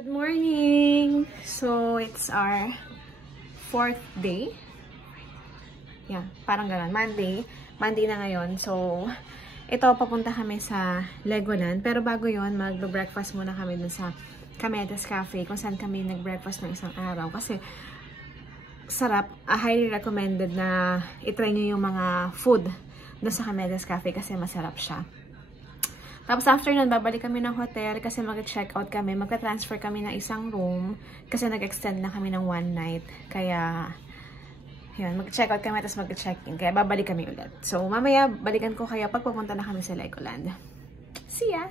Good morning! So, it's our 4th day. Yeah, parang ganun. Monday na ngayon. So, ito, papunta kami sa Legoland. Pero bago yon, mag-breakfast muna kami dun sa Cametes Cafe, kung saan kami nag-breakfast ng isang araw. Kasi, sarap. Highly recommended na itry nyo yung mga food dun sa Cametes Cafe kasi masarap siya. Tapos after nun, babalik kami ng hotel kasi mag-check out kami. Magka-transfer kami ng isang room kasi nag-extend na kami ng 1 night. Kaya, yun, mag-check out kami tapos mag-check-in. Kaya babalik kami ulit. So, mamaya, balikan ko kayo pag pupunta na kami sa Legoland. See ya!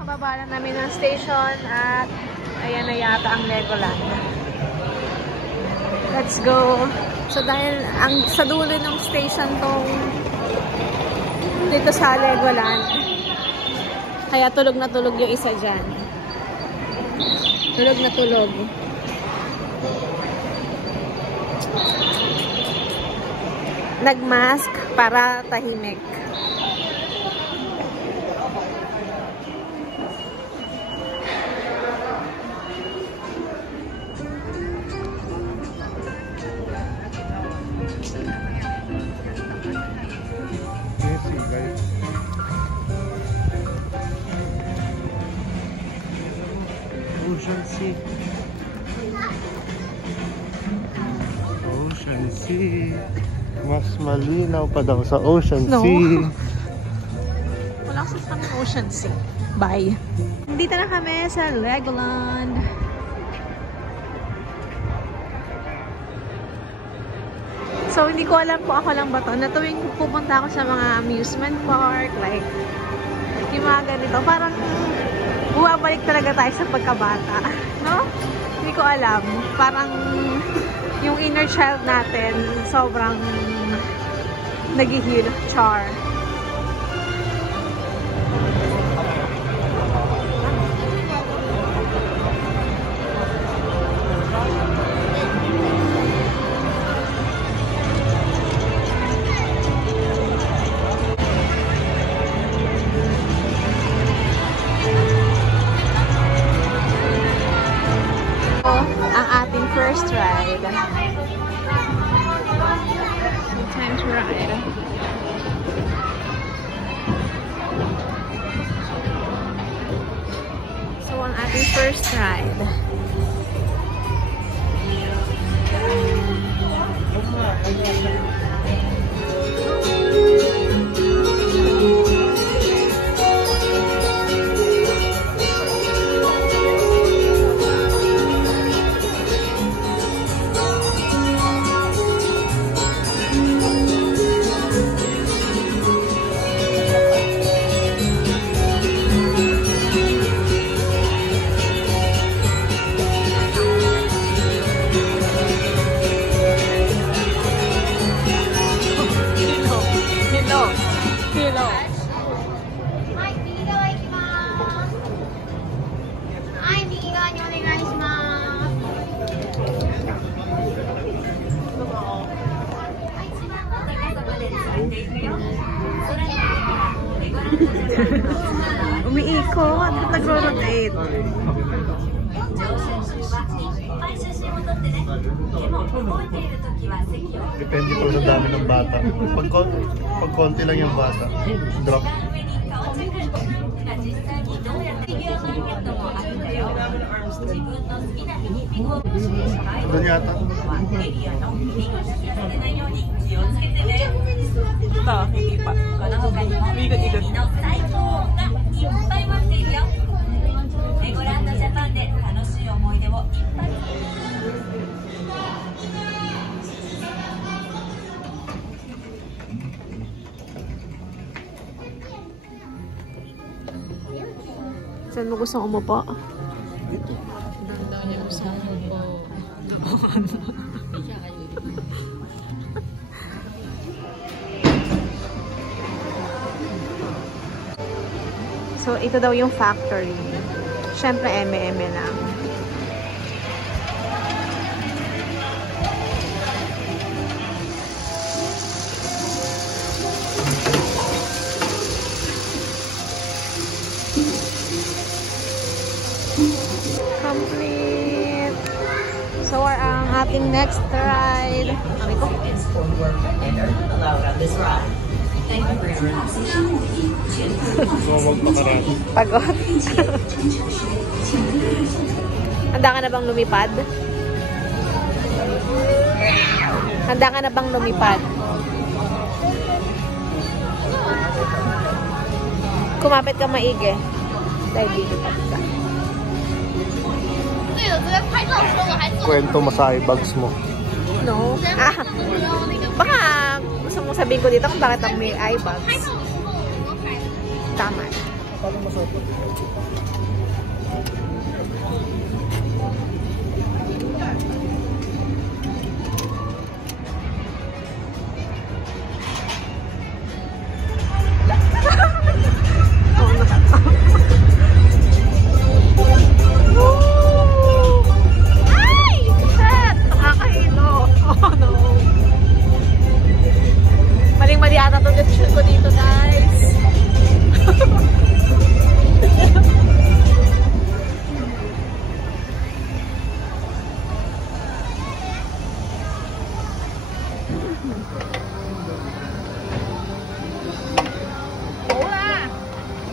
Kababa lang namin ng station at ayan na yata ang Legoland. Let's go. So dahil sa dulo ng station tong dito sa Legoland, kaya tulog na tulog yung isa dyan. Tulog na tulog. Nagmask para tahimik. Ocean Sea. Ocean Sea. Mas malinaw pa daw sa Ocean Sea. Wala kasi sa Ocean Sea. Bye. Dito na kami sa Legoland. So, hindi ko alam kung ako lang ba to. Na tuwing pupunta ako sa mga amusement park, like, yung mga ganito, parang bumabalik talaga tayo sa pagkabata. No? Hindi ko alam. Parang yung inner child natin, sobrang nag-heal. Char. Ang ating first ride. Time to ride. So, ang ating first ride. Umiikot, nagro-rotate. Depende po sa dami ng bata. Pag konti lang yung bata, drop. Doon yata. Ito, hindi pa. Ikot-ikot. Saan mo gustong umupo? Doon daw niya gusto umupo. So, ito daw yung factory. Siyempre, eme-eme lang. So, ang ating next ride. Kami ko. Huwag makarami. Pagod. Handa ka na bang lumipad? Handa ka na bang lumipad? Kumapit ka maigi. Dahil lilipad ka. Kwento mo sa bags mo. No? Baka gusto mong sabihin ko dito kung bakit ako may eye bags. Tama. Paano masapot? Maling-mali ata itong decision ko dito, guys. Wala!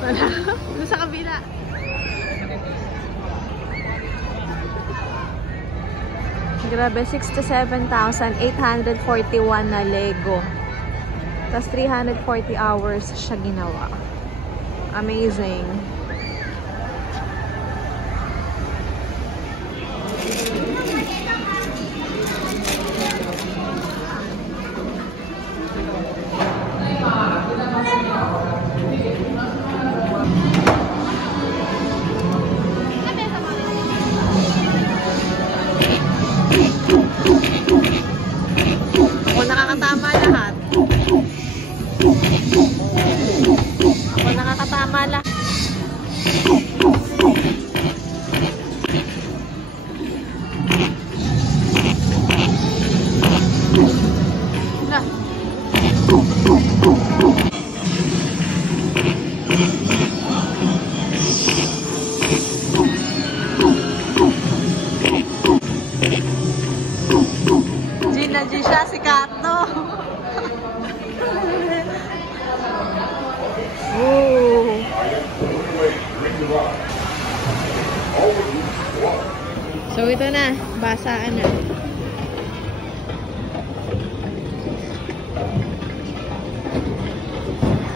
Wala. Doon sa kabila. Grabe, 67,841 na Lego. Tapos 340 hours siya ginawa. Amazing. Ako nakakatama lahat. Ako nakakatama lahat. Na. Gina G siya si Kato. So ito na, basaan na.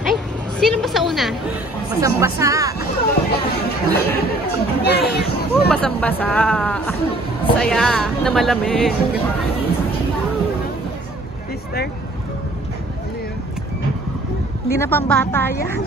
Ay, sino ba sa una? Basang-basa. Basang-basa. Saya na malamig. Sister? Hindi na pambata yan.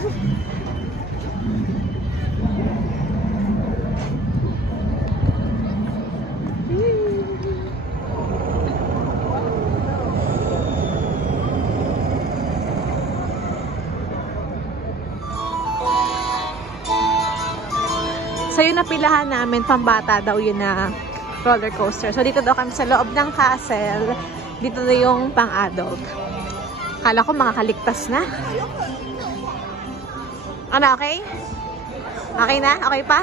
So yun napilahan namin, pambata daw yun na roller coaster. So dito daw kami sa loob ng castle. Dito daw yung pang-adult. Kala ko makakaligtas na. Ano, okay? Okay na? Okay pa?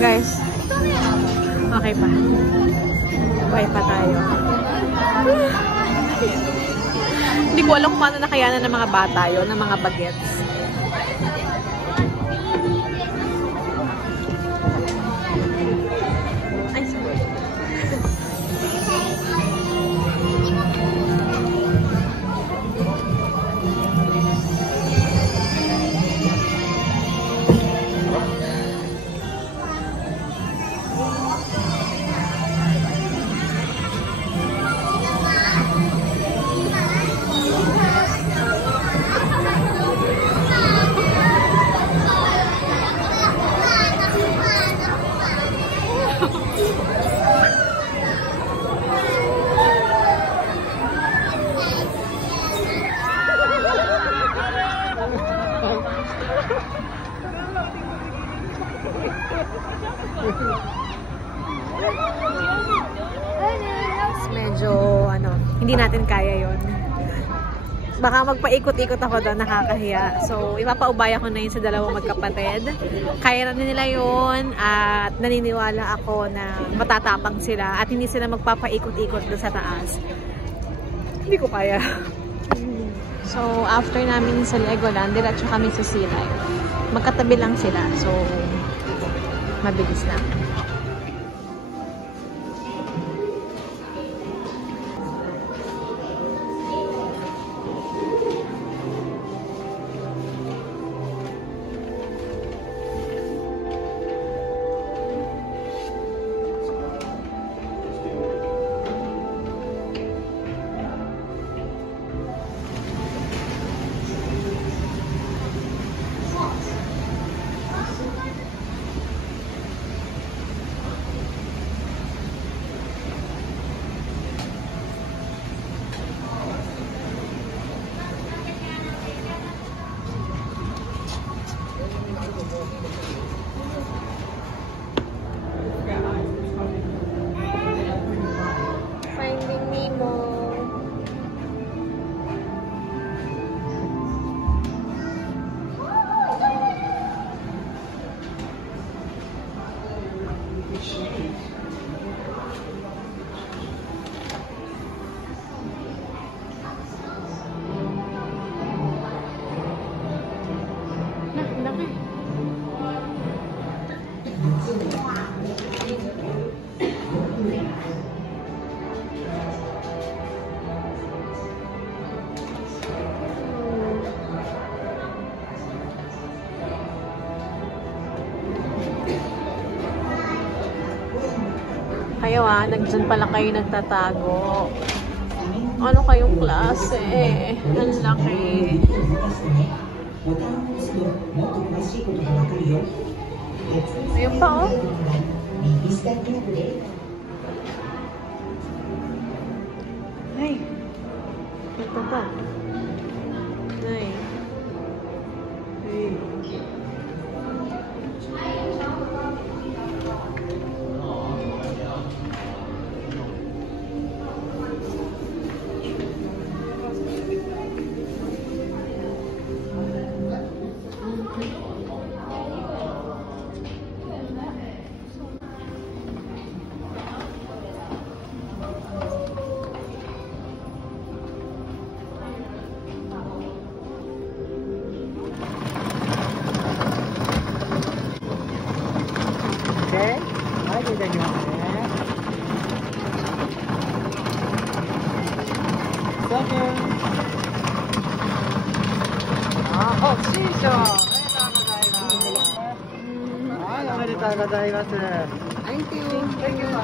Guys, okay pa. Okay pa tayo. Hindi ko alam kung paano nakayanan ng mga bata yun, ng mga bagets. Ay, sorry. Medyo, ano, hindi natin kaya yon. Baka magpaikot-ikot ako doon, nakakahiya. So, ipapaubaya ko na yun sa dalawang magkapatid. Kaya na nila yun at naniniwala ako na matatapang sila at hindi sila magpapaikot-ikot doon sa taas. Hindi ko kaya. So, after namin sa Legoland, diretso kami sa Sea Life. Magkatabi lang sila. So, mabilis lang. Finding Nemo. Laki. Kayo nandyan pala kayo nagtatago. Ano kayong klase? Ang laki. Ayun pa Ay. Ito pa. Ay. Ay. Okay. Hai, kita tengok. Second. Oh, shisha. Hai, omedetou gozaimasu. Thank you. Thank you.